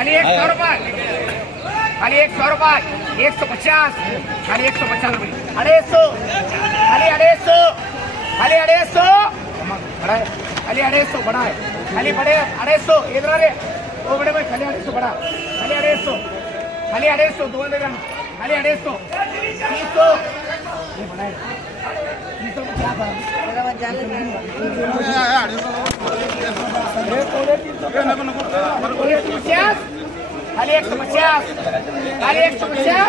खाली 100 रुपये, खाली 100 रुपये, 150, खाली 150 रुपये, 250, खाली 250, खाली 250, बड़ा है, खाली 250 बड़ा है, खाली बड़े 250 इधर रे, ओ बड़े भाई खाली 250 बड़ा, खाली 250, खाली 250 2 देगा, खाली 250, 300, ये बड़ा है, 300 में क्या करा? खाली 150, खाली 150,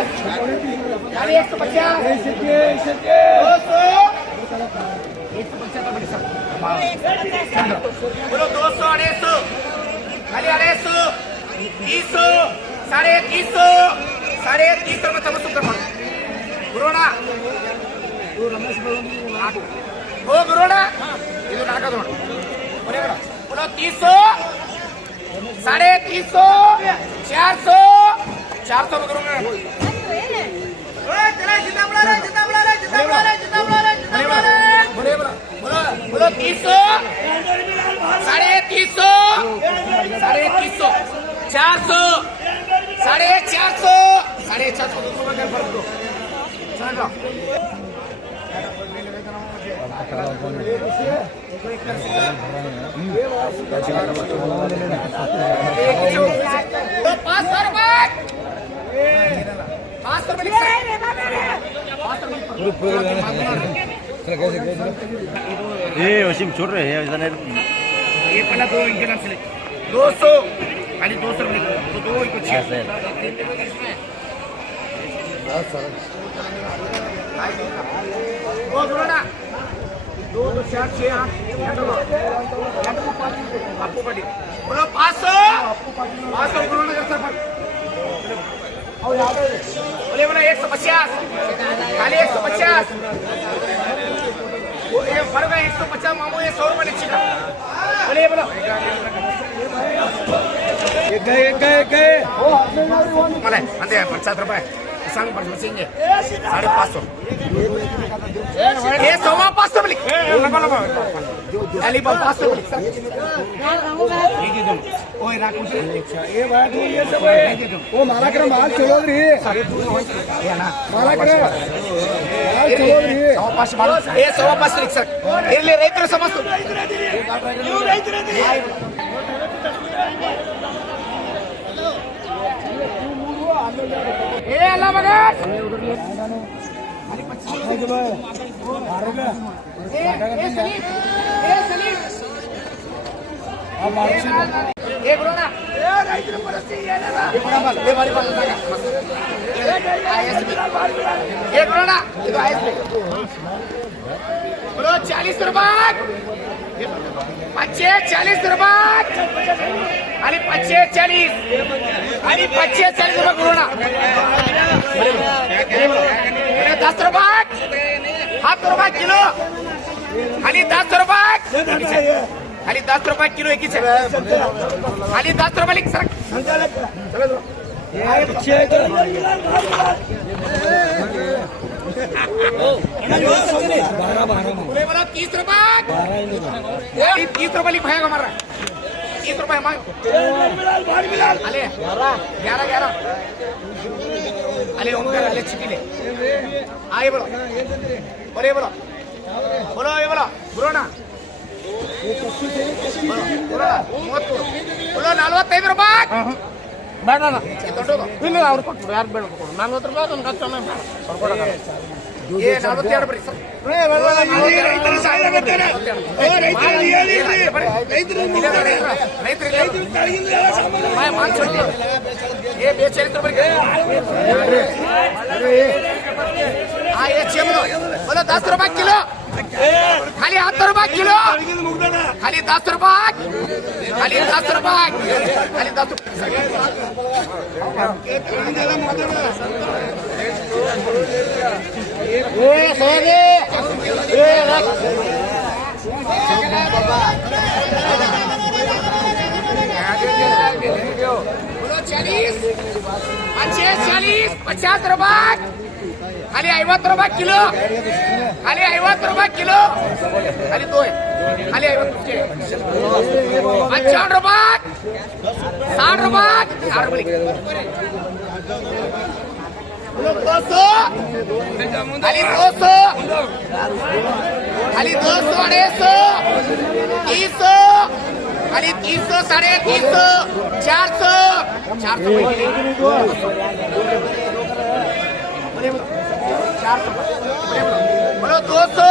खाली 150, 200, 150 तो बड़ी सर, बोलो 200, 250, खाली 250, 300, 350, 350 रुपये तब सुकर मारो, गुरुना, ओ गुरुना, इधर नाका दो, बोलो 300, 350, 400, 400 गुरुना, बोलो 300, 350, 350, 400, 450, 450 वसीम छोड़ रहे हैं ये पहला 2 इनके नाम से 200 खाली 200 रुपये तो 2 ही कुछ वो बोलो 2 2 4 6 8 आपको पड़ी बोलो 500 बोलो ना सर बोले बोलो 150 खाली 150 वो ये फर्क है 150 मामू ये 100 रुपये नीचे का बोले बोलो एक गए मला अंदे 50 रुपये सांग पर मशीनचे 550 ये 550 बोली अली 550 बोली ओए राखू से ये बात ये सब ओ माला कर माल चलो रे माला कर माल चलो रे 550 माल ये 550 लिख सक इरले ರೈತರ ಸಮಸ್ತ ए अल्लाह मगर ए ब्रोना ए ब्रोना बोलो 40 रुपये 40 रुपये आणि 40 आणि 40 रुपये गुरुना 10 रुपये 7 रुपये किलो आणि 10 रुपये खाली 10 रुपये किलो एक खाली 10 रुपये लिख सर बोलो 30 रुपये 30 रुपये लिख भाएगा हमारा 30 रुपये हमारे अले 11 अले ओमकार अले चिटिले आए बोलो बोले बोलो ये बोलो ब्रोना बोलो 45 रुपये ಬೇಡ ಇಲ್ಲ ಅವ್ರು ಕೊಟ್ಟರು ಯಾರು ಬೇಡ ಕೊಡು 40 ರೂಪಾಯಿ ಅದನ್ನು ಖರ್ಚು ಏ 42 ಬರೀ ಸರ್ ये बेचरित्र बोलो 10 रुपये किलो खाली 7 रुपये किलो खाली 10 रुपये खाली 10 रुपये खाली 10 बोलो 40 50 रुपये खाली 50 रुपये किलो, खाली 50 रुपये किलो, खाली 2 आहे, खाली 50 रुपये, 55 रुपये, 60 रुपये, 60 रुपये, 200, खाली 200, खाली 200, 250, 300, खाली 300, 350, 400, 400 बोलो 200,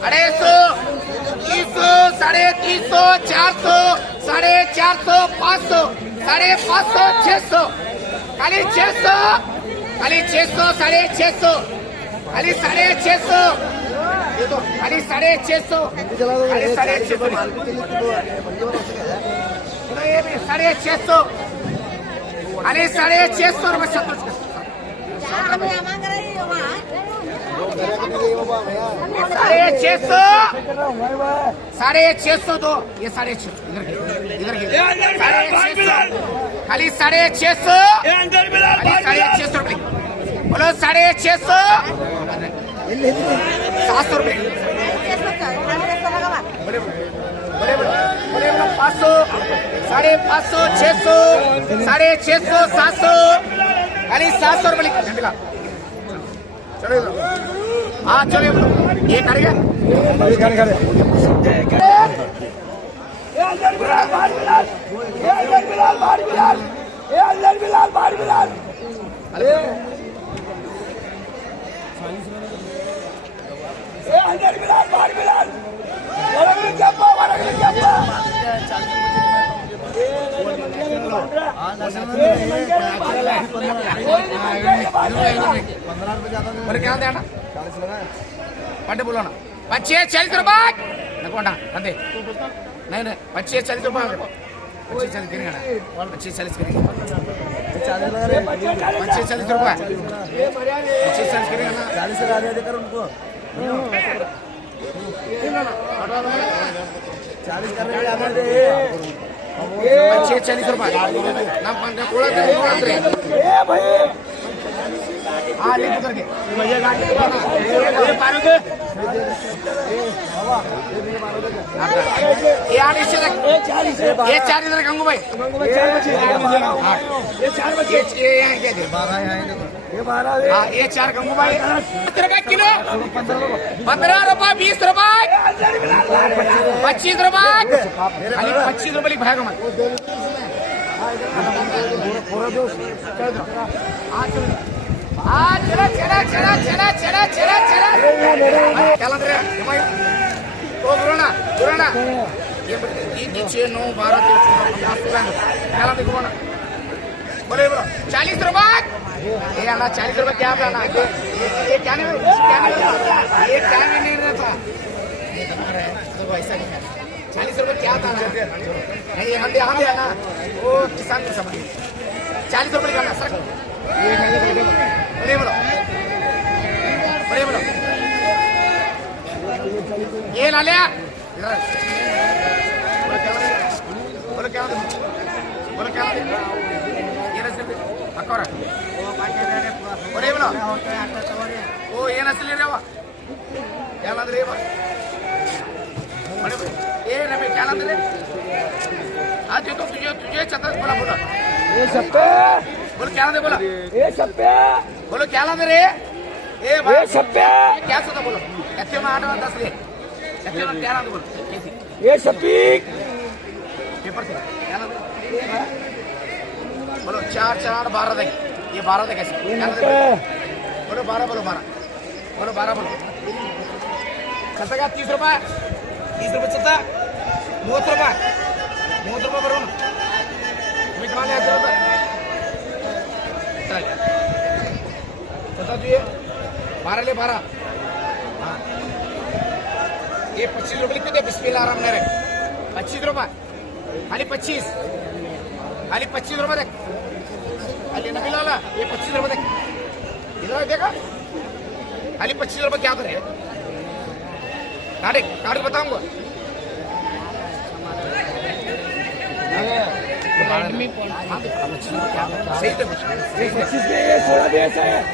250, 300, 350, 400, 450, 500, 550, 600, खाली 600, खाली 600, 650, खाली 650, खाली 650, खाली 650, खाली 650 रुपये 650 दो, ये 650 इधर खाली 650, खाली 650 रुपये बोलो 650, 700 रुपये 500, 550, 600, 650, 700, खाली 700 रुपये चलो हाँ चलो ये करेगा क्या देना पंटे बोलो ना 25-40 रुपये नकोंडा अंते नहीं 25-40 रुपये 25-40 करेंगे 25-40 करेंगे 25-40 रुपये 25-40 करेंगे ना 40 लगा दे कर उनको 40 करने दे 25-40 रुपये ना पंटे बोला भाई हाँ ले उतर के भैया गाड़ी ये 40 ये 4 इधर गंगू भाई ये 4 बचे ये यहाँ क्या दे 12 हाँ ये 4 गंगू भाई 15 रुपये किलो 15 रुपये 20 रुपये 25 रुपये खाली 25 रुपये लिख भागा मत चला कैलेंडर तो बुराना ये नीचे 9 12 कैलेंडर को बोले बोलो 40 रुपये ये आना 40 रुपये क्या आना ये क्या नहीं रहता ऐसा 40 रुपये क्या था नहीं हम दे ना वो किसान को समझ 40 रुपये का सर बोलो ये ला लिया बोलो क्या ये नस्ल अकोरा बोले बोलो ओ ये नस्ल ले रहा क्या लग रही है ये रमे क्या लग रही आज तो तुझे चतुर बोला ये सप्पे बोलो क्या दे बोला ये सप्पे बोलो क्या ला रे ए भाई ये सप्पे क्या सोता बोलो ऐसे में 8 10 ले ऐसे में क्या ला बोलो ये सप्पी पेपर से क्या ला बोलो 4 4 8 12 तक ये 12 तक कैसे बोलो 12 बोलो 12 बोलो चलता क्या 30 रुपये चलता 30 रुपये बरो ना तुम्हें कहाँ ले आते हो बता दिए 12 ले 12 हाँ ये 25 रुपये लिख दे बिस्मिल्लाह रहमान रहीम 25 रुपये खाली 25 रुपये देख खाली नबी लाला ये 25 रुपये देख इधर देखा खाली 25 रुपये क्या करे कार्ड बताऊंगा सही तो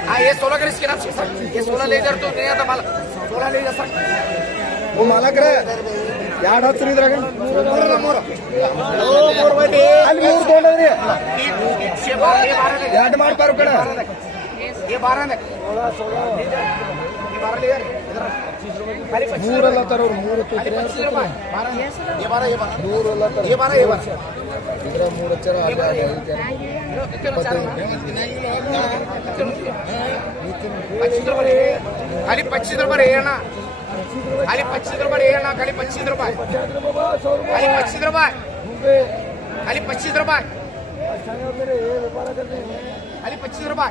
हाँ ये 16 कर इसके नाम से ये 16 ले तो नहीं आता माल 16 ले जा सर वो मालक्ರೆ ಎರಡು ಹತ್ತು ಇದ್ರಾಗ ಅಲ್ಲಿ ಮೂರು ತಗೊಂಡ್ರಿ ಎರಡು ಮಾಡ್ತಾರ ಕಡೆ ये 12 में ये 12 ले यार ಮೂರಲ್ಲ ತರ ಅವ್ರು ಮೂರು ये 12 ಮೂರಲ್ಲ ತರ ये 12 ಇದ್ರ ಮೂರು ಹಚ್ಚರ खाली 25 रुपये है ना खाली 25 रुपये है ना खाली 25 रुपये खाली 25 रुपये खाली 25 रुपये खाली 25 रुपये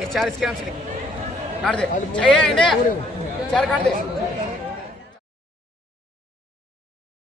ये चार इसके नाम से काट दे चाहिए इन्हें 4 काट दे